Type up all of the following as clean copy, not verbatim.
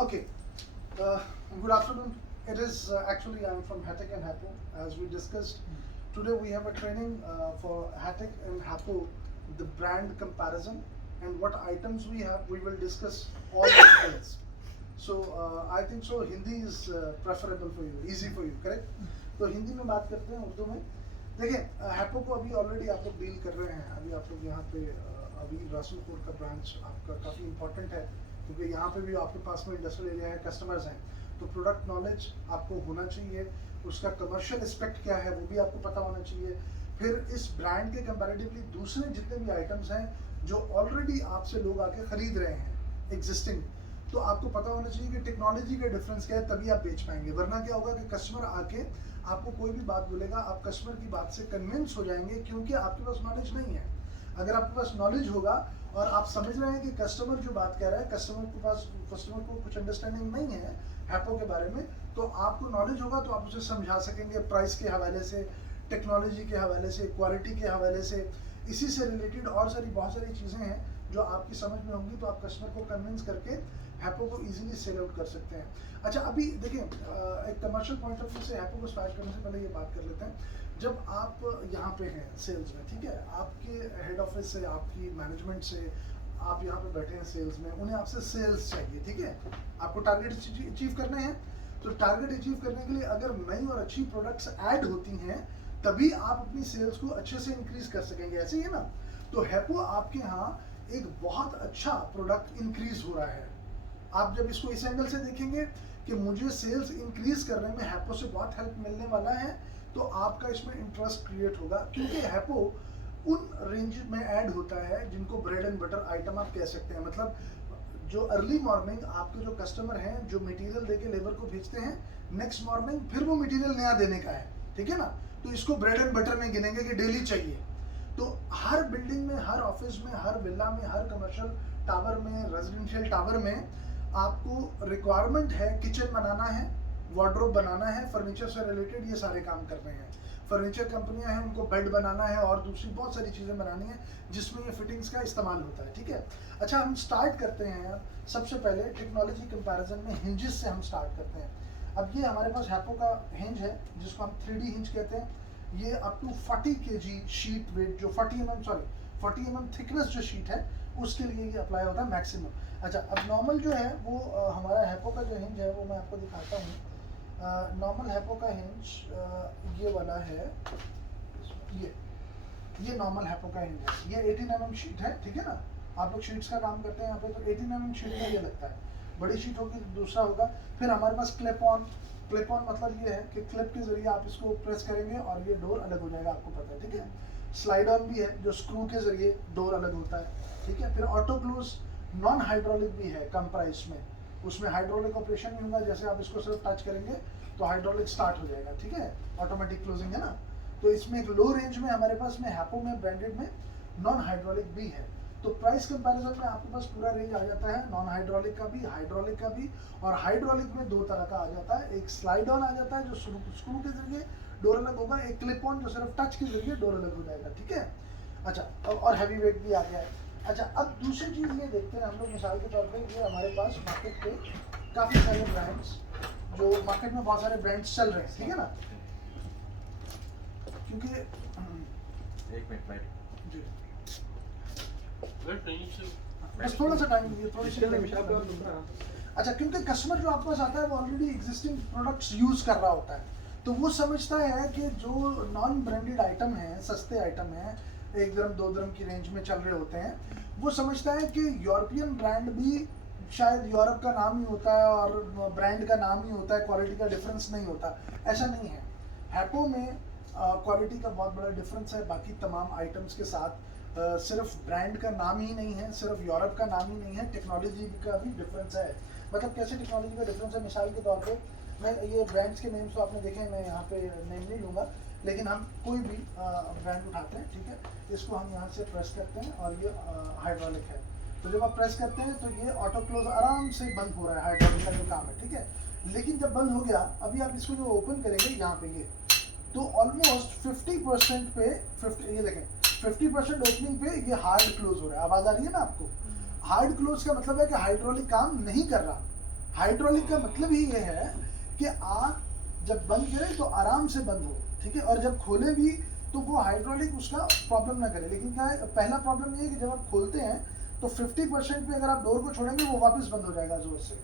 Okay. Good afternoon. It is actually I'm from Hatek and Hapo. As we discussed, today we have a training for Hatek and Hapo, the brand comparison and what items we have. We will discuss all the details. So I think so. Hindi is preferable for you, easy for you, correct? तो हिंदी में बात करते हैं उर्दू में. देखिए हैपो को अभी already आप लोग डील कर रहे हैं. अभी आप लोग यहाँ पे अभी रसूलपुर का ब्रांच आपका काफ़ी इंपॉर्टेंट है क्योंकि यहाँ पे भी आपके पास में इंडस्ट्रियल एरिया है, कस्टमर्स हैं, तो प्रोडक्ट नॉलेज आपको होना चाहिए. उसका कमर्शियल एस्पेक्ट क्या है वो भी आपको पता होना चाहिए. फिर इस ब्रांड के कंपैरेटिवली दूसरे जितने भी आइटम्स हैं जो ऑलरेडी आपसे लोग आके खरीद रहे हैं एग्जिस्टिंग, तो आपको पता होना चाहिए कि टेक्नोलॉजी का डिफरेंस क्या है, तभी आप बेच पाएंगे. वरना क्या होगा कि कस्टमर आके आपको कोई भी बात बोलेगा, आप कस्टमर की बात से कन्विंस हो जाएंगे क्योंकि आपके पास नॉलेज नहीं है. अगर आपके पास नॉलेज होगा और आप समझ रहे हैं कि कस्टमर जो बात कह रहा है, कस्टमर को कुछ अंडरस्टैंडिंग नहीं है हैपो के बारे में, तो आपको नॉलेज होगा तो आप उसे समझा सकेंगे प्राइस के हवाले से, टेक्नोलॉजी के हवाले से, क्वालिटी के हवाले से. इसी से रिलेटेड और बहुत सारी चीज़ें हैं जो आपकी समझ में होंगी, तो आप कस्टमर को कन्विंस करके हैपो को इजीली सेल आउट कर सकते हैं. अच्छा, अभी देखिए एक कमर्शियल पॉइंट ऑफ व्यू से हैपो को स्टार्ट करने से पहले ये बात कर लेते हैं. जब आप यहाँ पे हैं सेल्स में, ठीक है, आपके हेड ऑफिस से, आपकी मैनेजमेंट से, आप यहाँ पे बैठे हैं सेल्स में, उन्हें आपसे सेल्स चाहिए, ठीक है, आपको टारगेट अचीव करने हैं. तो टारगेट अचीव करने के लिए अगर नई और अच्छी प्रोडक्ट्स ऐड होती हैं तभी आप अपनी सेल्स को अच्छे से इंक्रीज कर सकेंगे. ऐसे ही है ना. तो हैपो आपके यहाँ एक बहुत अच्छा प्रोडक्ट इंक्रीज हो रहा है. आप जब इसको इस एंगल से देखेंगे कि मुझे सेल्स इंक्रीज करने में हैपो से बहुत हेल्प मिलने वाला है, तो आपका इसमें इंटरेस्ट क्रिएट होगा क्योंकि हैपो उन रेंज में ऐड होता है जिनको ब्रेड एंड बटर आइटम आप कह सकते हैं. मतलब जो अर्ली मॉर्निंग आपके जो कस्टमर हैं जो मटेरियल देके लेबर को भेजते हैं, नेक्स्ट मॉर्निंग फिर वो मटेरियल नया देने का है, ठीक है ना. तो इसको ब्रेड एंड बटर में गिनेंगे कि डेली चाहिए. तो हर बिल्डिंग में, हर ऑफिस में, हर विला में, हर कमर्शियल टावर में, रेजिडेंशियल टावर में आपको रिक्वायरमेंट है किचन बनाना है, वार्डरोब बनाना है, फर्नीचर से रिलेटेड ये सारे काम कर रहे हैं. फर्नीचर कंपनियां हैं, उनको बेड बनाना है और दूसरी बहुत सारी चीज़ें बनानी है जिसमें ये फिटिंग्स का इस्तेमाल होता है, ठीक है. अच्छा, हम स्टार्ट करते हैं सबसे पहले टेक्नोलॉजी कंपैरिजन में हिंजेस से हम स्टार्ट करते हैं. अब ये हमारे पास हैपो का हिंज है जिसको हम 3D हिंज कहते हैं. ये up to 40 kg sheet weight, जो 40 mm थिकनेस जो शीट है उसके लिए ये अप्लाई होता है मैक्सिमम. अच्छा, अब नॉर्मल जो है वो हमारा हैपो का जो हिंज है वो मैं आपको दिखाता हूँ. नॉर्मल हैपो का हिंज ये वाला है, ये नॉर्मल हैपो का हिंज है. ये 18 mm शीट है, ठीक है ना. आप लोग शीट्स का काम करते हैं यहाँ पे, तो 18 mm शीट में ये लगता है. बड़ी शीट होगी तो दूसरा होगा. फिर हमारे पास क्लिप ऑन मतलब ये है कि क्लिप के जरिए आप इसको प्रेस करेंगे और ये डोर अलग हो जाएगा, आपको पता है, ठीक है. स्लाइड ऑन भी है जो स्क्रू के जरिए डोर अलग होता है, ठीक है. फिर ऑटो क्लोज नॉन हाइड्रोलिक भी है कम प्राइस में, उसमें हाइड्रोलिक ऑपरेशन नहीं होगा. जैसे आप इसको सिर्फ टच करेंगे तो हाइड्रोलिक स्टार्ट हो जाएगा, ठीक है, ऑटोमेटिक क्लोजिंग है ना. तो इसमें एक लो रेंज में हमारे पास में हैपो में ब्रांडेड में नॉन हाइड्रोलिक भी है. तो प्राइस कंपैरिजन में आपके पास पूरा रेंज आ जाता है, नॉन हाइड्रोलिक का भी, हाइड्रोलिक का भी. और हाइड्रोलिक में दो तरह का आ जाता है. एक स्लाइड ऑन आ जाता है जो स्क्रू के जरिए डोर अलग होगा, एक क्लिप ऑन जो सिर्फ टच के जरिए डोर अलग हो जाएगा, ठीक है. अच्छा, और हैवी वेट भी आ गया है. अच्छा, अब दूसरी चीज़ ये देखते हैं हम लोग. मिसाल के तौर पे ये हमारे पास मार्केट पे काफ़ी सारे ब्रांड्स, जो मार्केट में बहुत सारे ब्रांड्स चल रहे हैं, ठीक है ना. क्योंकि एक मिनट जी बैठ बस थोड़ा सा टाइम दीजिए, थोड़ी सी. अच्छा, क्योंकि कस्टमर जो आपके पास आता है वो ऑलरेडी एग्जिस्टिंग प्रोडक्ट्स यूज़ कर रहा होता है, तो वो समझता है कि जो नॉन ब्रांडेड आइटम हैं, सस्ते आइटम हैं, 1 dirham 2 dirham की रेंज में चल रहे होते हैं, वो समझता है कि यूरोपियन ब्रांड भी शायद यूरोप का नाम ही होता है और ब्रांड का नाम ही होता है, क्वालिटी का डिफरेंस नहीं होता. ऐसा नहीं है. हैपो में क्वालिटी का बहुत बड़ा डिफरेंस है बाकी तमाम आइटम्स के साथ. सिर्फ ब्रांड का नाम ही नहीं है, सिर्फ यूरोप का नाम ही नहीं है, टेक्नोलॉजी का भी डिफरेंस है. मतलब कैसे टेक्नोलॉजी का डिफरेंस है, मिसाल के तौर पे मैं ये ब्रांड्स के नेम्स तो आपने देखे हैं, मैं यहाँ पे नेम नहीं लूँगा, लेकिन हम कोई भी ब्रांड उठाते हैं, ठीक है, इसको हम यहाँ से प्रेस करते हैं और ये हाइड्रोलिक है. तो जब आप प्रेस करते हैं तो ये ऑटो क्लोज आराम से बंद हो रहा है, हाइड्रोलिक का जो काम है, ठीक है. लेकिन जब बंद हो गया, अभी आप इसको जो ओपन करेंगे यहाँ पे ये, तो ऑलमोस्ट 50% पे 50, ये देखें 50% ओपनिंग पे ये हार्ड क्लोज हो रहा है. आवाज़ आ रही है ना आपको. हार्ड क्लोज का मतलब है कि हाइड्रोलिक काम नहीं कर रहा. हाइड्रोलिक का मतलब ही ये है कि आप जब बंद करें तो आराम से बंद हो, ठीक है, और जब खोले भी तो वो हाइड्रोलिक उसका प्रॉब्लम ना करे। लेकिन क्या है, पहला प्रॉब्लम ये है कि जब आप खोलते हैं तो 50% पे अगर आप डोर को छोड़ेंगे वो वापस बंद हो जाएगा जोर से,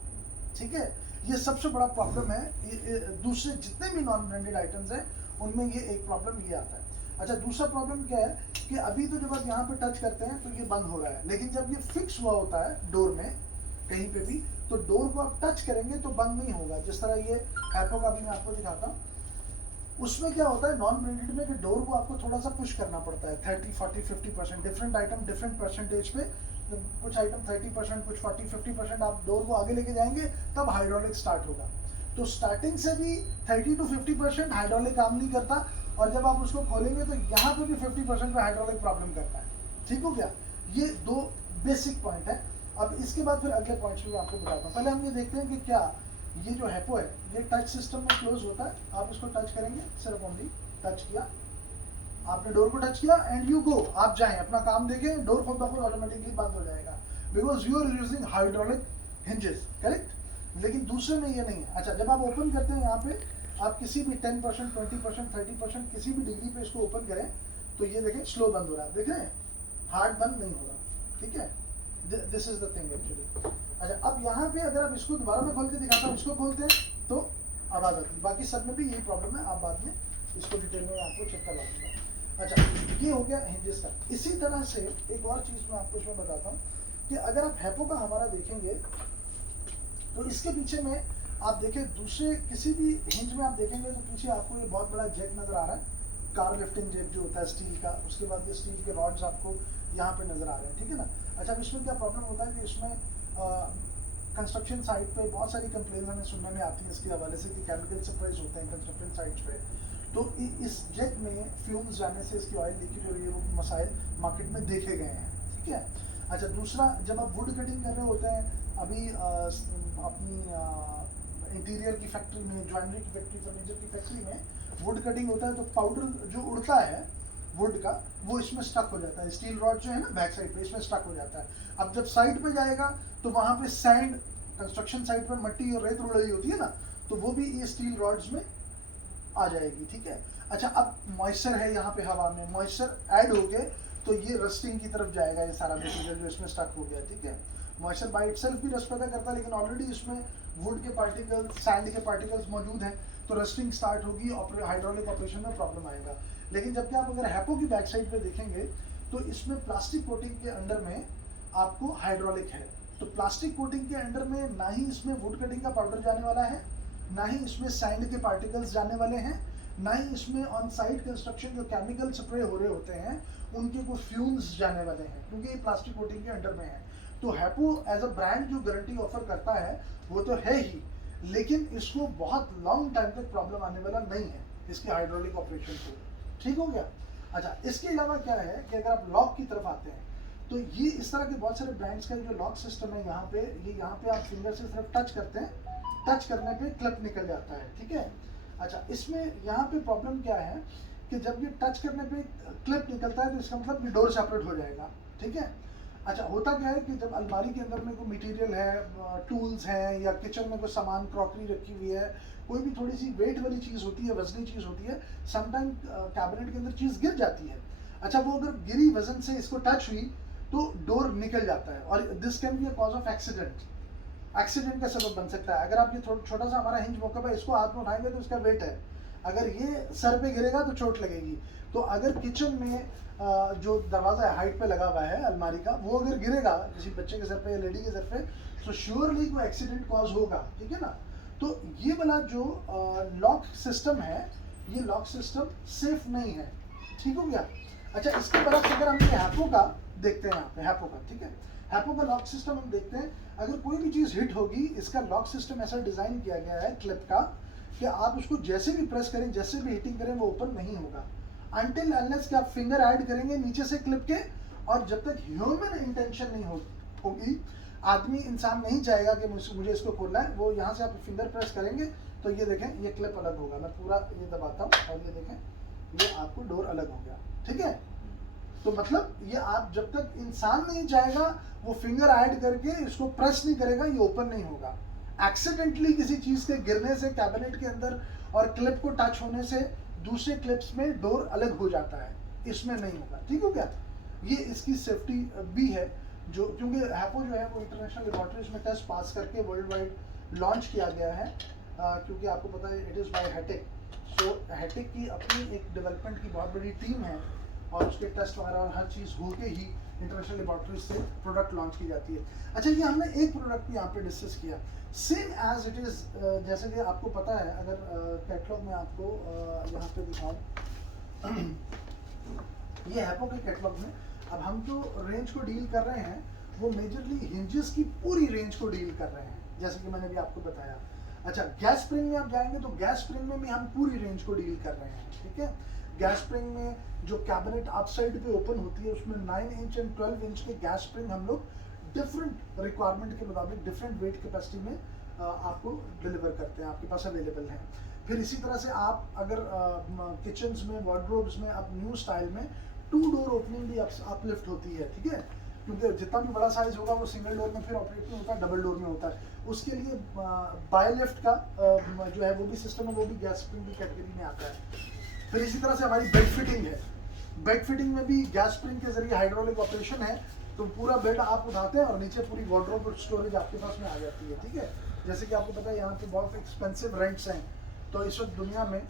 ठीक है। ये सबसे बड़ा प्रॉब्लम है। ये दूसरे जितने भी नॉन ब्रांडेड आइटम्स हैं उनमें ये एक प्रॉब्लम ये आता है। अच्छा, दूसरा प्रॉब्लम क्या है कि अभी तो जब आप यहाँ पे टच करते हैं तो ये बंद हो रहा है, लेकिन जब ये फिक्स हुआ होता है डोर में कहीं पे भी, तो डोर को आप टच करेंगे तो बंद नहीं होगा। जिस तरह ये हैपो का भी मैं आपको दिखाता हूँ, उसमें क्या होता है नॉन ब्रांडेड में कि डोर को आपको थोड़ा सा पुश करना पड़ता है 30, 40, 50%, डिफरेंट आइटम डिफरेंट परसेंटेज पे। कुछ आइटम 30%, कुछ 40, 50%, आप डोर को आगे लेके जाएंगे तब हाइड्रोलिक स्टार्ट होगा। तो स्टार्टिंग से भी 30 to 50% हाइड्रोलिक काम नहीं करता, और जब आप उसको खोलेंगे तो यहाँ पे भी 50% पे हाइड्रोलिक प्रॉब्लम करता है। ठीक हो गया, ये दो बेसिक पॉइंट है। अब इसके बाद फिर अगले पॉइंट्स भी आपको बताता हूँ। पहले हम ये देखते हैं कि क्या ये जो हैपो है ये टच सिस्टम में क्लोज होता है। आप इसको टच करेंगे, सिर्फ ओनली टच किया, आपने डोर को टच किया एंड यू गो, आप जाएं अपना काम देखें, डोर खुद ब खुद ऑटोमेटिकली बंद हो जाएगा because you are using hydraulic hinges, correct. लेकिन दूसरे में ये नहीं है। अच्छा, जब आप ओपन करते हैं यहाँ पे, आप किसी भी 10%, 20%, 30% किसी भी डिग्री पे इसको ओपन करें तो ये देखें स्लो बंद हो रहा है, देख रहे हैं, हार्ड बंद नहीं हो रहा, ठीक है। This is the thing actually. अच्छा, अब यहाँ पे अगर आप इसको दोबारा मैं खोल के दिखाता हूँ, इसको खोलते हैं तो आवाज आती है। बाकी सब में भी यही प्रॉब्लम है, आप बाद में इसको डिटेल में आपको चेक करवा दूंगा। अच्छा, ये हो गया हिंजेस का। इसी तरह से एक और चीज मैं आपको इसमें बताता हूँ कि अगर आप हैपो का हमारा देखेंगे तो इसके पीछे में आप देखें, दूसरे किसी भी हिंज में आप देखेंगे तो पीछे आपको ये बहुत बड़ा जैक नजर आ रहा है, कार लिफ्टिंग जैक जो होता है स्टील का। उसके बाद ये स्टील के रॉड्स आपको यहाँ पे नजर आ रहे हैं, ठीक है ना। अच्छा, अब इसमें क्या प्रॉब्लम होता है कि इसमें कंस्ट्रक्शन साइट पे बहुत सारी कंप्लेन हमें सुनने में आती है इसके हवाले से कि केमिकल स्प्रेज होते हैं कंस्ट्रक्शन साइट्स पे। तो इस जेट में फ्यूम्स जाने से इसकी ऑयल लीकेज हो रही है, वो मसाइल मार्केट में देखे गए हैं, ठीक है। अच्छा, दूसरा, जब आप वुड कटिंग कर रहे होते हैं अभी अपनी इंटीरियर की फैक्ट्री में, ज्वेलरी की फैक्ट्री, फर्नीचर की फैक्ट्री में वुड कटिंग होता है तो पाउडर जो उड़ता है वुड का वो इसमें स्टक हो जाता है। स्टील रॉड जो है ना बैक साइड पे, इसमें स्टक हो जाता है। अब जब साइड पे जाएगा तो वहां पे सैंड, कंस्ट्रक्शन साइट पे मट्टी और रेत उड़ रही होती है ना, तो वो भी ये स्टील रॉड्स में आ जाएगी, ठीक है। अच्छा, अब मॉइस्चर है यहाँ पे, हवा में मॉइस्चर ऐड हो गए तो ये रस्टिंग की तरफ जाएगा, ये सारा मटेरियल जो इसमें स्टक हो गया, ठीक है। मॉइस्चर बाय इटसेल्फ भी रस्ट पैदा करता है, लेकिन ऑलरेडी इसमें वुड के पार्टिकल्स, सैंड के पार्टिकल्स मौजूद हैं, तो रस्टिंग स्टार्ट होगी, हाइड्रोलिक ऑपरेशन में प्रॉब्लम आएगा। लेकिन जबकि आप अगर हैपो की बैक साइड पे देखेंगे तो इसमें प्लास्टिक कोटिंग के अंडर में आपको हाइड्रोलिक है। तो प्लास्टिक कोटिंग के अंडर में ना ही इसमें वुड कटिंग का पाउडर जाने वाला है, ना ही इसमें सैंड के पार्टिकल्स जाने वाले हैं, ना ही इसमें ऑन साइट कंस्ट्रक्शन जो केमिकल स्प्रे हो रहे होते हैं उनके कुछ फ्यूम्स जाने वाले हैं, क्योंकि ये प्लास्टिक कोटिंग के अंडर में है। तो हैपो एज अ ब्रांड जो गारंटी ऑफर करता है वो तो है ही, लेकिन इसको बहुत लॉन्ग टाइम तक प्रॉब्लम आने वाला नहीं है इसके हाइड्रोलिक ऑपरेशन को, ठीक हो गया। अच्छा, इसके अलावा क्या है कि अगर आप लॉक की तरफ आते हैं तो ये इस तरह के बहुत सारे ब्रांड्स का जो लॉक सिस्टम है यहाँ पे, ये यहाँ पे आप फिंगर से सिर्फ टच करते हैं, टच करने पे क्लिप निकल जाता है, ठीक है। अच्छा, इसमें यहाँ पे प्रॉब्लम क्या है कि जब ये टच करने पे क्लिप निकलता है तो इसका मतलब ये डोर सेपरेट हो जाएगा, ठीक है। अच्छा, होता क्या है कि जब अलमारी के अंदर में कोई मटेरियल है, टूल्स हैं, या किचन में कोई सामान, क्रॉकरी रखी हुई है, कोई भी थोड़ी सी वेट वाली चीज़ होती है, वजनी चीज़ होती है, समटाइम कैबिनेट के अंदर चीज़ गिर जाती है। अच्छा, वो अगर गिरी वजन से इसको टच हुई तो डोर निकल जाता है, और this can be a cause of accident. Accident का सबब बन सकता है। अगर आप ये छोटा सा हमारा हिंज मौका है, इसको हाथ में उठाएंगे तो इसका वेट है, अगर ये सर पे गिरेगा तो चोट लगेगी। तो अगर किचन में जो दरवाजा हाइट पे लगा हुआ है अलमारी का, वो अगर गिरेगा किसी बच्चे के सर पे या लेडी के सर पे तो श्योरली कोई एक्सीडेंट कॉज होगा, ठीक है ना। तो ये वाला जो लॉक सिस्टम है, ये लॉक सिस्टम सेफ नहीं है, ठीक हो गया। अच्छा, इसके बरक्स अगर हम हैपो का देखते हैं, यहाँ पे हैपो का, ठीक है, हैपो का लॉक सिस्टम हम देखते हैं। अगर कोई भी चीज़ हिट होगी, इसका लॉक सिस्टम ऐसा डिज़ाइन किया गया है क्लिप का कि आप उसको जैसे भी प्रेस करें, जैसे भी हिटिंग करें, वो ओपन नहीं होगा अनटिल अनलेस कि आप फिंगर ऐड करेंगे नीचे से क्लिप के, और जब तक ह्यूमन इंटेंशन नहीं होगी, आदमी इंसान नहीं चाहेगा कि मुझे इसको खोलना है, वो यहाँ से आप फिंगर प्रेस करेंगे तो ये देखें ये क्लिप अलग होगा। मैं पूरा ये दबाता हूँ और ये देखें ये आपको डोर अलग हो गया, ठीक है। तो मतलब ये आप जब तक इंसान नहीं चाहेगा वो फिंगर ऐड करके इसको प्रेस नहीं करेगा, ये ओपन नहीं होगा एक्सीडेंटली किसी चीज के गिरने से कैबिनेट के अंदर और क्लिप को टच होने से दूसरे क्लिप्स में डोर अलग हो जाता है, इसमें नहीं होगा। ठीक हो गया? ये इसकी सेफ्टी भी है, जो क्योंकि हैपो जो है वो इंटरनेशनल लेबोरेटरीज में टेस्ट पास करके वर्ल्ड वाइड लॉन्च किया गया है, क्योंकि आपको पता है it is by hectic. So hectic की अपनी एक डेवलपमेंट की बहुत बड़ी टीम है और उसके टेस्ट वगैरह हर चीज़ होके ही इंटरनेशनल लेबोरेटरीज से प्रोडक्ट लॉन्च की जाती है। अच्छा, ये हमने एक प्रोडक्ट भी यहाँ पे डिस्कस किया, सेम एज इट इज़, जैसे कि आपको पता है, अगर कैटलॉग में आपको यहाँ पे दिखाऊँ ये हैपो के कैटलॉग में अब हम जो रेंज को डील कर रहे हैं वो मेजरली हिंजेस की पूरी रेंज को डील कर रहे हैं, जैसे कि मैंने भी आपको बताया। अच्छा, गैस स्प्रिंग में आप जाएंगे तो गैस स्प्रिंग में भी हम पूरी रेंज को डील कर रहे हैं। ठीक है, गैस स्प्रिंग में जो कैबिनेट अप साइड पे ओपन होती है उसमें 9 इंच एंड 12 इंच के गैस स्प्रिंग हम लोग डिफरेंट रिक्वायरमेंट के मुताबिक डिफरेंट वेट कैपेसिटी में आपको डिलीवर करते हैं, आपके पास अवेलेबल हैं। फिर इसी तरह से आप अगर किचन्स में, वार्डरोब्स में अब न्यू स्टाइल में 2 डोर ओपनिंग भी अपलिफ्ट होती है। ठीक है, क्योंकि जितना भी बड़ा साइज होगा वो सिंगल डोर में फिर ऑपरेट नहीं होता, डबल डोर में होता है। उसके लिए बाय लिफ्ट का जो है वो भी सिस्टम है, वो भी गैस स्प्रिंग की कैटेगरी में आता है। फिर इसी तरह से हमारी बेड फिटिंग है, बेड फिटिंग में भी गैस स्प्रिंग के जरिए हाइड्रोलिक ऑपरेशन है, तो पूरा बेड आप उठाते हैं और नीचे पूरी वार्डरोब और स्टोरेज आपके पास में आ जाती है। ठीक है, जैसे कि आपको पता है यहाँ पे बहुत एक्सपेंसिव रेंट्स हैं, तो इस वक्त दुनिया में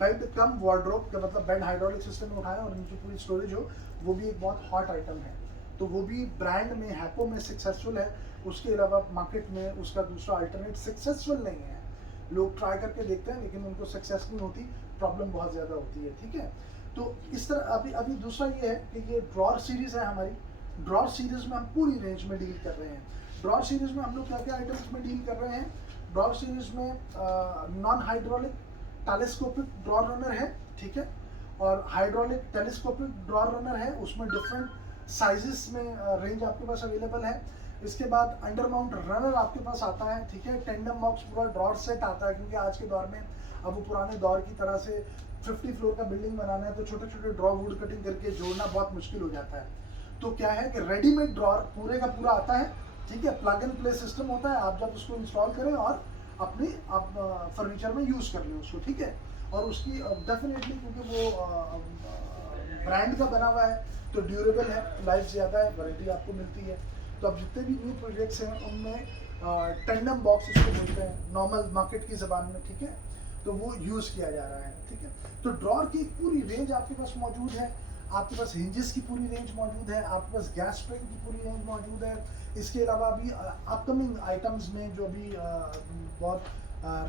बेड कम वार्डरोब का मतलब बेड हाइड्रोलिक सिस्टम में उठाएं और नीचे पूरी स्टोरेज हो, वो भी एक बहुत हॉट आइटम है। तो वो भी ब्रांड में हैपो में सक्सेसफुल है, उसके अलावा मार्केट में उसका दूसरा अल्टरनेट सक्सेसफुल नहीं है। लोग ट्राई करके देखते हैं लेकिन उनको सक्सेस नहीं होती, प्रॉब्लम बहुत ज़्यादा होती है। ठीक है, तो इस तरह अभी दूसरा ये है कि ये ड्रॉर सीरीज़ है हमारी। ड्रॉर सीरीज़ में हम पूरी रेंज में डील कर रहे हैं। ड्रॉर सीरीज़ में हम लोग क्या क्या आइटम्स में डील कर रहे हैं? ड्रॉर सीरीज़ में non hydraulic telescopic drawer runner है। ठीक है, और हाइड्रोलिक टेलीस्कोपिक ड्रॉर रनर है, उसमें डिफरेंट साइजेस में रेंज आपके पास अवेलेबल है। इसके बाद अंडर माउंट रनर आपके पास आता है। ठीक है, टेंडम बॉक्स पूरा ड्रॉर सेट आता है, क्योंकि आज के दौर में अब वो पुराने दौर की तरह से 50 फ्लोर का बिल्डिंग बनाना है तो छोटे छोटे ड्रॉर वुड कटिंग करके जोड़ना बहुत मुश्किल हो जाता है। तो क्या है कि रेडीमेड ड्रॉर पूरे का पूरा आता है। ठीक है, प्लग एंड प्ले सिस्टम होता है, आप जब उसको इंस्टॉल करें और अपने आप फर्नीचर में यूज़ कर लें उसको। ठीक है, और उसकी डेफिनेटली क्योंकि वो ब्रांड का बना हुआ है तो ड्यूरेबल है, लाइफ ज़्यादा है, वारंटी आपको मिलती है। तो अब जितने भी न्यू प्रोजेक्ट्स हैं उनमें टेंडम बॉक्स इसको बोलते हैं नॉर्मल मार्केट की ज़बान में। ठीक है, तो वो यूज़ किया जा रहा है। ठीक है, तो ड्रॉर की पूरी रेंज आपके पास मौजूद है, आपके पास हिंजेस की पूरी रेंज मौजूद है, आपके पास गैस स्प्रिंग की पूरी रेंज मौजूद है। इसके अलावा अभी अपकमिंग आइटम्स में जो अभी बहुत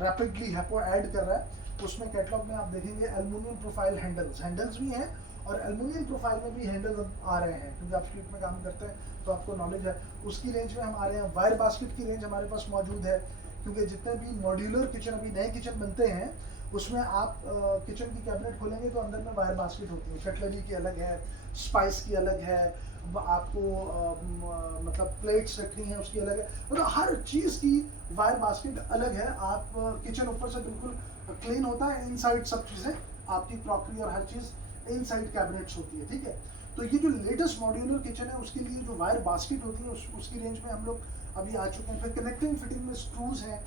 रैपिडली हैपो ऐड कर रहा है, उसमें कैटलॉग में आप देखेंगे एल्युमिनियम प्रोफाइल हैंडल्स भी हैं, और एल्युमिनियम प्रोफाइल में भी हैंडल्स आ रहे हैं, क्योंकि आप स्ट्रीट में काम करते हैं तो आपको नॉलेज है। उसकी रेंज में हम आ रहे हैं। वायर बास्केट की रेंज हमारे पास मौजूद है, क्योंकि जितने भी मॉड्यूलर किचन, अभी नए किचन बनते हैं, उसमें आप किचन की कैबिनेट खोलेंगे तो अंदर में वायर बास्केट होती है, कटलरी की अलग है, स्पाइस की अलग है, आपको मतलब प्लेट्स रखनी है उसकी अलग है, मतलब हर चीज़ की वायर बास्केट अलग है। आप किचन ऊपर से बिल्कुल क्लीन होता है, इनसाइड सब चीज़ें आपकी क्रॉकरी और हर चीज़ इनसाइड कैबिनेट्स होती है। ठीक है, तो ये जो लेटेस्ट मॉड्यूलर किचन है उसके लिए जो वायर बास्केट होती है उसकी रेंज में हम लोग अभी आ चुके हैं। फिर कनेक्टिंग फिटिंग में स्क्रूज हैं।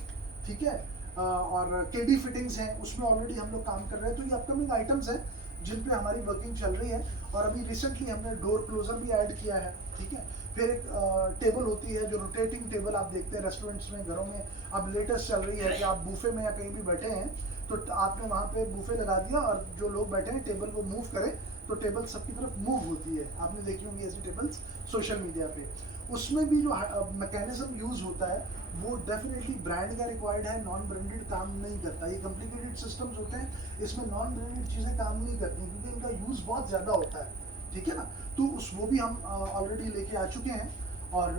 ठीक है, और केडी फिटिंग्स हैं, उसमें ऑलरेडी हम लोग काम कर रहे हैं। तो ये अपकमिंग आइटम्स हैं जिन पे हमारी वर्किंग चल रही है, और अभी रिसेंटली हमने डोर क्लोजर भी ऐड किया है। ठीक है, फिर एक टेबल होती है जो रोटेटिंग टेबल आप देखते हैं रेस्टोरेंट्स में, घरों में अब लेटेस्ट चल रही है कि आप बूफे में या कहीं भी बैठे हैं तो आपने वहाँ पे बूफे लगा दिया और जो लोग बैठे हैं टेबल को मूव करें तो टेबल सबकी तरफ मूव होती है। आपने देखी होंगी ऐसी टेबल्स सोशल मीडिया पे। उसमें भी जो मैकेनिज्म यूज होता है वो डेफिनेटली ब्रांड का रिक्वायर्ड है, नॉन ब्रांडेड काम नहीं करता। ये कॉम्प्लिकेटेड सिस्टम्स होते हैं, इसमें नॉन ब्रांडेड चीज़ें काम नहीं करती क्योंकि इनका यूज़ बहुत ज़्यादा होता है। ठीक है ना, तो वो भी हम ऑलरेडी लेके आ चुके हैं, और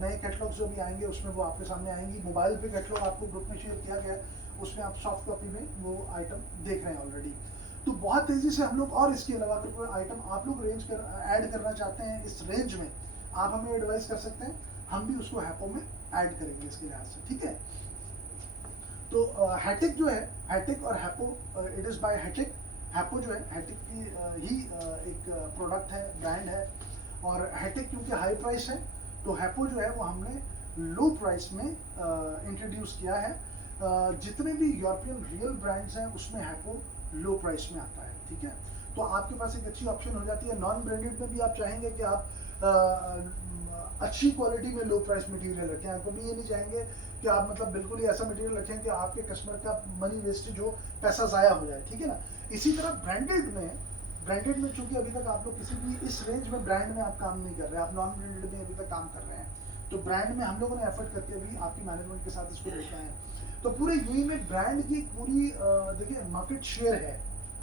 नए कैटलॉग्स जो भी आएंगे उसमें वो आपके सामने आएंगी। मोबाइल पे कैटलॉग आपको ग्रुप में शेयर किया गया है, उसमें आप सॉफ्ट कॉपी में वो आइटम देख रहे हैं ऑलरेडी। तो बहुत तेज़ी से हम लोग, और इसके अलावा अगर कोई आइटम आप लोग ऐड करना चाहते हैं इस रेंज में, आप हमें एडवाइस कर सकते हैं, हम भी उसको हैपो में ऐड करेंगे इसके लिहाज से। ठीक है, तो हैटिक जो है, हैटिक और हैपो, इट इज़ बाय हैटिक। हैपो जो है हैटिक की ही एक प्रोडक्ट है, ब्रांड है, और हैटिक क्योंकि हाई प्राइस है तो हैपो जो है वो हमने लो प्राइस में इंट्रोड्यूस किया है। जितने भी यूरोपियन रियल ब्रांड्स हैं उसमें हैको लो प्राइस में आता है, ठीक है। तो आपके पास एक अच्छी ऑप्शन हो जाती है। नॉन ब्रांडेड में भी आप चाहेंगे कि आप अच्छी क्वालिटी में लो प्राइस मटेरियल रखें। आप कभी ये नहीं चाहेंगे कि आप मतलब बिल्कुल ही ऐसा मटेरियल रखें कि आपके कस्टमर का मनी वेस्टेज हो, पैसा ज़ाया हो जाए, ठीक है ना। इसी तरह ब्रांडेड में चूंकि अभी तक आप लोग किसी भी इस रेंज में ब्रांड में आप काम नहीं कर रहे, आप नॉन ब्रांडेड में अभी तक काम कर रहे हैं, तो ब्रांड में हम लोगों ने एफर्ट करके अभी आपकी मैनेजमेंट के साथ इसको लेके आए हैं। तो पूरे यूएई में ब्रांड की पूरी देखिए मार्केट शेयर है,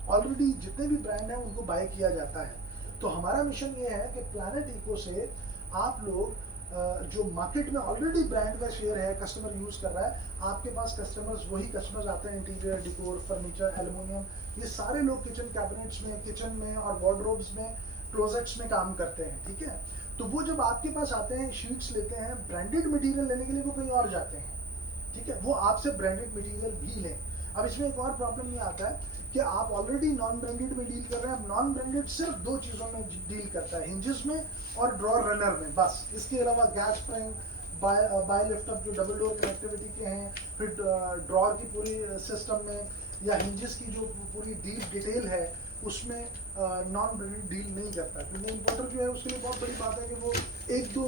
ऑलरेडी जितने भी ब्रांड हैं उनको बाय किया जाता है। तो हमारा मिशन ये है कि प्लैनेट इको से आप लोग जो मार्केट में ऑलरेडी ब्रांड का शेयर है, कस्टमर यूज कर रहा है, आपके पास वही कस्टमर्स आते हैं इंटीरियर, डिकोर, फर्नीचर, एल्युमिनियम, ये सारे लोग किचन कैबिनेट्स में, किचन में और वार्डरोब्स में, क्लोजेट्स में काम करते हैं, ठीक है। तो वो जब आपके पास आते हैं, शीट्स लेते हैं, ब्रांडेड मटेरियल लेने के लिए वो कहीं और जाते हैं, ठीक है। वो आपसे ब्रांडेड मटेरियल भी लें। अब इसमें एक और प्रॉब्लम ये आता है कि आप ऑलरेडी नॉन ब्रांडेड में डील कर रहे हैं। अब नॉन ब्रांडेड सिर्फ दो चीज़ों में डील करता है, हिंजेस में और ड्रॉर रनर में, बस। इसके अलावा gas spring, by lift up जो डबल डोर कनेक्टिविटी के हैं, फिर ड्रॉर की पूरी सिस्टम में, या हिंजेस की जो पूरी डीप डिटेल है उसमें नॉन ब्रांडेड डील नहीं करता। क्योंकि इम्पोर्टर जो है उसके लिए बहुत बड़ी बात है कि वो एक दो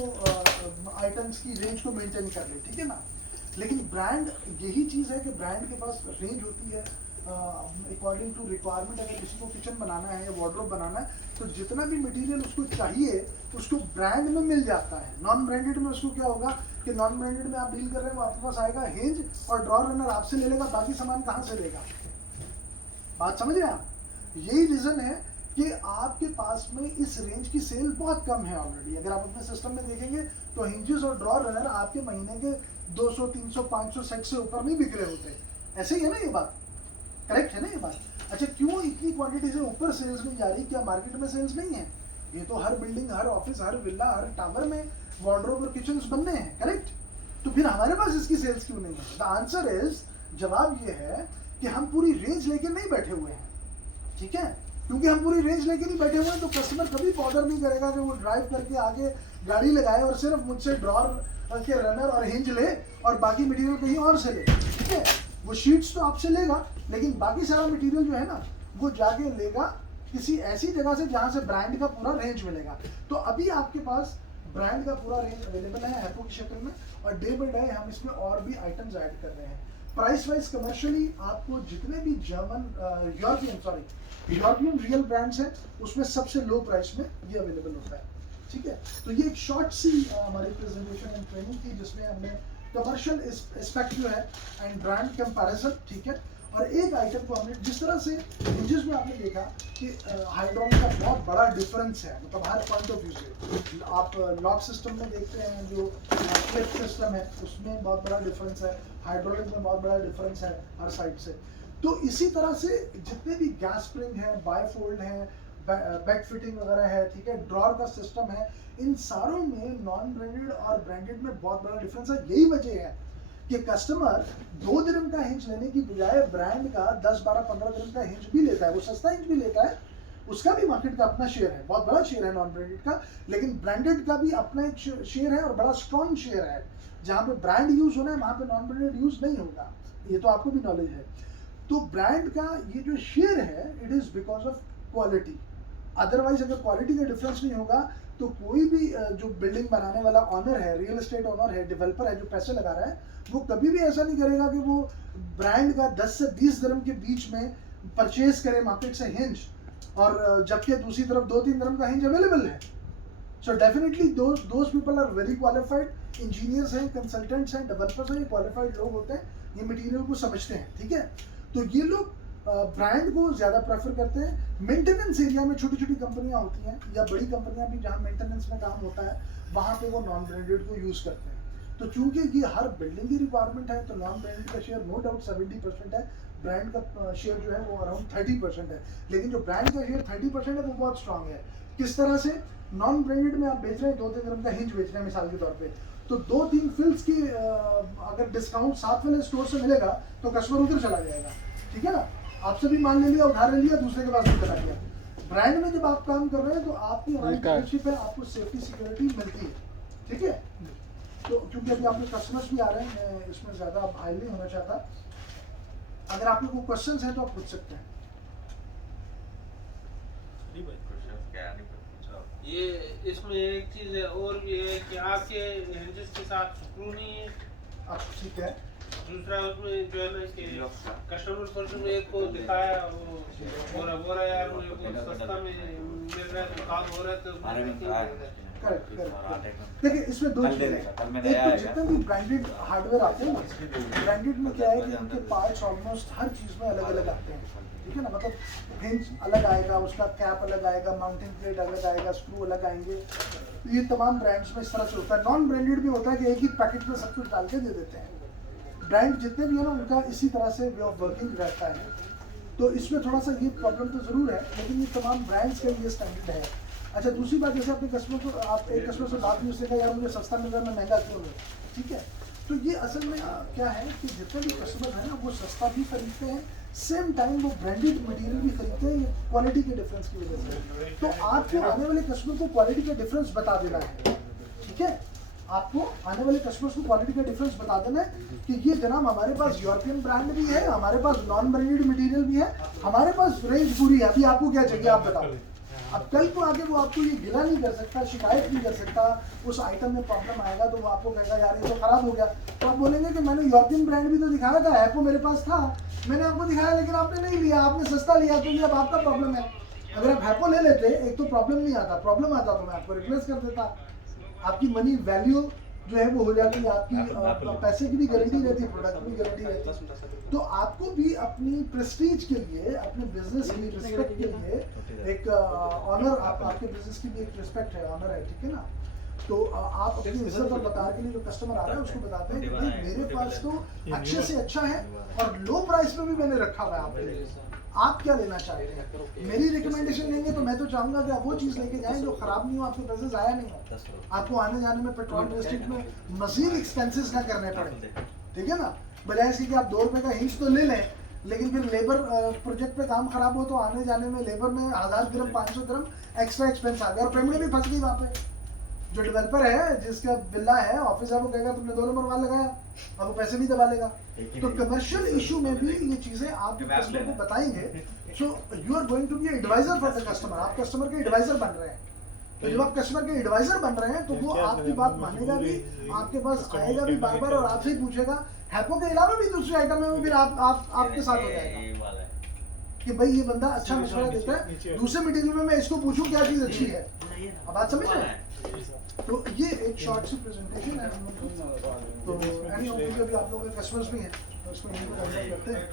आइटम्स की रेंज को मेंटेन कर ले, ठीक है ना। लेकिन ब्रांड यही चीज़ है कि ब्रांड के पास रेंज होती है अकॉर्डिंग टू रिक्वायरमेंट। अगर किसी को किचन बनाना है या वार्डरोब बनाना है तो जितना भी मटेरियल उसको चाहिए उसको ब्रांड में मिल जाता है। नॉन ब्रांडेड में उसको क्या होगा कि नॉन ब्रांडेड में आप डील कर रहे हैं, वो आपके पास आएगा हिंज और ड्रॉर रनर आपसे ले लेगा, बाकी सामान कहाँ से लेगा। बात समझ रहे हैं आप? यही रीज़न है कि आपके पास में इस रेंज की सेल बहुत कम है ऑलरेडी। अगर आप अपने सिस्टम में देखेंगे तो हिंजेस और ड्रॉर रनर आपके महीने के 200, 300, 500 सेट से ऊपर नहीं बिक रहे होते। ऐसे ही है ना ये बात, करेक्ट है ना ये बात? अच्छा, क्यों इतनी क्वांटिटी से ऊपर सेल्स नहीं जा रही? क्या मार्केट में सेल्स नहीं है? ये तो हर बिल्डिंग, हर ऑफिस, हर विला, हर टावर में वार्डरोब और किचन्स बनने हैं, करेक्ट। तो फिर हमारे पास इसकी सेल्स क्यों नहीं है? द आंसर इज, जवाब ये है कि हम पूरी रेंज लेके नहीं बैठे हुए हैं, ठीक है। क्योंकि हम पूरी रेंज लेके नहीं बैठे हुए हैं तो कस्टमर कभी बॉदर नहीं करेगा कि वो ड्राइव करके आगे गाड़ी लगाए और सिर्फ मुझसे ड्रॉर के रनर और हिंज ले और बाकी मटेरियल कहीं और से ले, ठीक है। वो शीट्स तो आपसे लेगा लेकिन बाकी सारा मटेरियल जो है ना वो जाके लेगा किसी ऐसी जगह से जहाँ से ब्रांड का पूरा रेंज मिलेगा। तो अभी आपके पास ब्रांड का पूरा रेंज अवेलेबल है हैको की शक्ल में, और डे बाई डे हम इसमें और भी आइटम्स ऐड कर रहे हैं। प्राइस वाइज कमर्शियली आपको जितने भी यूरोपियन रियल ब्रांड्स हैं उसमें सबसे लो प्राइस में ये अवेलेबल होता है, ठीक है। तो ये एक शॉर्ट सी हमारी प्रेजेंटेशन एंड ट्रेनिंग थी जिसमें हमने कमर्शियल एस्पेक्ट जो है एंड ब्रांड कंपैरिजन, ठीक है। और एक आइटम को हमने जिस तरह से हिंजेस में आपने देखा कि हाइड्रोलिक का बहुत बड़ा डिफरेंस है, मतलब हर पॉइंट ऑफ व्यू से। आप लॉक सिस्टम में देखते हैं जो क्लिप सिस्टम है उसमें बहुत बड़ा डिफरेंस है, हाइड्रोलिक में बहुत बड़ा डिफरेंस है हर साइड से। तो इसी तरह से जितने भी गैस स्प्रिंग है, बायफोल्ड है, बेड फिटिंग वगैरह है, ठीक है, ड्रॉर का सिस्टम है, इन सारों में नॉन ब्रांडेड और ब्रांडेड में बहुत बड़ा डिफरेंस है। यही वजह है कि कस्टमर 2 दिरहम का हिंज लेने की बजाय ब्रांड का 10, 12, 15 दिरहम का हिंज भी लेता है। वो सस्ता हिंज भी लेता है, उसका भी मार्केट का अपना शेयर है, बहुत बड़ा शेयर है नॉन ब्रांडेड का, लेकिन ब्रांडेड का भी अपना एक शेयर है और बड़ा स्ट्रॉन्ग शेयर है। जहाँ पे ब्रांड यूज होना है वहाँ पे नॉन ब्रांडेड यूज नहीं होगा, ये तो आपको भी नॉलेज है। तो ब्रांड का ये जो शेयर है it is because of quality. Otherwise अगर क्वालिटी का डिफरेंस नहीं होगा तो कोई भी जो बिल्डिंग बनाने वाला ऑनर है, रियल एस्टेट ऑनर है, डेवलपर है जो पैसे लगा रहा है, वो कभी भी ऐसा नहीं करेगा कि वो ब्रांड का 10 से 20 दिरहम के बीच में परचेज करे मार्केट से हिंज, और जबकि दूसरी तरफ 2-3 दिरहम का हिंज अवेलेबल है। So definitely those people are very qualified, engineers हैं, कंसल्टेंट्स हैं, डेवलपर्स हैं, ये क्वालिफाइड लोग होते हैं, ये मटेरियल को समझते हैं, ठीक है। तो ये लोग ब्रांड को ज़्यादा प्रेफर करते हैं। मेंटेनेंस एरिया में छोटी छोटी कंपनियां होती हैं या बड़ी कंपनियां भी जहां मेंटेनेंस में काम होता है वहां पे वो नॉन ब्रांडेड को यूज़ करते हैं। तो चूंकि ये हर बिल्डिंग की रिक्वायरमेंट है तो नॉन ब्रांडेड का शेयर नो डाउट 70% है, ब्रांड का शेयर जो है वो अराउंड 30% है। लेकिन जो ब्रांड का शेयर 30% है वो बहुत स्ट्रांग है। किस तरह से? नॉन ब्रांडेड में आप बेच रहे हैं 2-3 दिरहम का हिंज बेच रहे हैं मिसाल के तौर पे, तो 2-3 फिल्स की अगर डिस्काउंट साथ वाले स्टोर से मिलेगा तो कस्टमर उधर चला जाएगा, ठीक है ना। आपसे भी मान ले लिया, उधार ले लिया, दूसरे के पास भी चला गया। ब्रांड में जब आप काम कर रहे हैं तो आपकी लीडरशिप है, आपको सेफ्टी सिक्योरिटी मिलती है, ठीक है। तो क्योंकि अभी आपके कस्टमर्स भी आ रहे हैं, मैं इसमें ज़्यादा हाई नहीं होना चाहता। अगर आप लोग को क्वेश्चंस हैं तो आप पूछ सकते हैं। क्वेश्चंस क्या नहीं पूछो। ये इसमें एक चीज है और भी है कि आपके हिंजेस के साथ स्क्रू नहीं है। आप ठीक है। दूसरा उसमें जो है ना कि कस्टमर पर्सन एक को दिखाया वो बोरा यार मुझे बहुत सस्ता में मिल रहा है तो काम हो रहा है तो करेक्ट। देखिए इसमें दो चीज़ें हैं। एक तो जितने भी ब्रांडेड हार्डवेयर आते हैं ना, ब्रांडेड में क्या है कि उनके पार्ट्स ऑलमोस्ट हर चीज़ में अलग अलग आते हैं, ठीक है ना। मतलब हिंज अलग आएगा, उसका कैप अलग आएगा, माउंटिंग प्लेट अलग आएगा, स्क्रू अलग आएंगे। ये तमाम ब्रांड्स में इस तरह से होता है। नॉन ब्रांडेड भी होता है कि एक ही पैकेट में सब कुछ डाल के दे देते हैं। ब्रांड जितने भी है ना उनका इसी तरह से वे ऑफ वर्किंग रहता है। तो इसमें थोड़ा सा ये प्रॉब्लम तो ज़रूर है, लेकिन ये तमाम ब्रांड्स का ये स्टैंडर्ड है। अच्छा, दूसरी बात, जैसे अपने कस्टमर को आप एक कस्टमर से बात नहीं उसने कहा यार मुझे सस्ता मिल रहा है मैं महंगा क्यों लूँ, ठीक है। तो ये असल में क्या है कि जितने भी कस्टमर हैं ना वो सस्ता भी खरीदते हैं, सेम टाइम वो ब्रांडेड मटेरियल भी खरीदते हैं क्वालिटी के डिफरेंस की वजह से। तो आपको आने वाले कस्टमर को क्वालिटी का डिफरेंस बता देना है, ठीक है। आपको आने वाले कस्टमर्स को क्वालिटी का डिफरेंस बता देना है कि ये जनाब हमारे पास यूरोपियन ब्रांड भी है, हमारे पास नॉन ब्रांडेड मटेरियल भी है, हमारे पास रेंज पूरी है, अभी आपको क्या चाहिए आप बताओ। अब कल को आगे वो आपको ये गिला नहीं कर सकता, शिकायत नहीं कर सकता, उस आइटम में प्रॉब्लम आएगा तो वो आपको कहेगा यार ये तो खराब हो गया। तो आप बोलेंगे कि मैंने यूरोपियन ब्रांड भी तो दिखाया था, एप्पो मेरे पास था, मैंने आपको दिखाया लेकिन आपने नहीं लिया, आपने सस्ता लिया, तो ये अब आपका प्रॉब्लम है। अगर आप एप्पो ले लेते एक तो प्रॉब्लम नहीं आता, प्रॉब्लम आता तो मैं आपको रिप्लेस कर देता, आपकी मनी वैल्यू जो है वो हो जाती है, आपकी पैसे की भी गारंटी रहती है, प्रोडक्ट की भी गारंटी रहती है। तो आपको भी अपनी प्रेस्टीज के लिए, अपने बिजनेस की रिस्पेक्ट के लिए एक ऑनर, आपके बिजनेस की भी एक रिस्पेक्ट है, ऑनर है, ठीक है ना। तो आप अपनी इज्जत और वकार के लिए जो कस्टमर आ रहा है उसको बताते हैं कि भाई मेरे पास तो अच्छे से अच्छा है और लो प्राइस में भी मैंने रखा हुआ है आपके लिए, आप क्या लेना चाहते हैं। मेरी रिकमेंडेशन लेंगे तो मैं तो चाहूंगा कि आप वो चीज़ लेके जाएं जो खराब नहीं हो, आपके पैसे ज़ाया नहीं हो, आपको आने जाने में पेट्रोल वेस्टेज में मजीद एक्सपेंसेस ना करने पड़े, ठीक है ना। बजाय इसके कि आप 2 रुपये का हिंज तो ले लें, लेकिन फिर लेबर प्रोजेक्ट पे काम खराब हो तो आने जाने में लेबर में 1000 दिरहम 500 दिरहम एक्स्ट्रा एक्सपेंस आ गया और पेमेंट भी फंस गई वहाँ पे। जो डेवलपर है, जिसका बिल्ला है, ऑफिस है, वो कहेगा तुमने 2 नंबर वाल लगाया, अब वो पैसे भी दबा लेगा। तो कमर्शियल इशू में भी ये चीजें आप कस्टमर को बताएंगे, so you are going to be advisor for the customer, आप कस्टमर के एडवाइजर बन रहे हैं। तो जब आप कस्टमर के एडवाइजर बन रहे हैं तो वो आपकी बात मानेगा भी, आपके पास आएगा भी बार बार और आपसे ही पूछेगा। हैपो के अलावा भी दूसरे आइटम में फिर आपके साथ हो जाएगा कि भाई ये बंदा अच्छा मशवरा देता है, दूसरे मटेरियल में मैं इसको पूछूं क्या चीज़ अच्छी है। अब बात समझ रहे हैं। तो ये एक शॉर्ट सी प्रेजेंटेशन है। तो एनी अभी आप लोगों के कस्टमर्स भी हैं तो उसमें इनको करते हैं।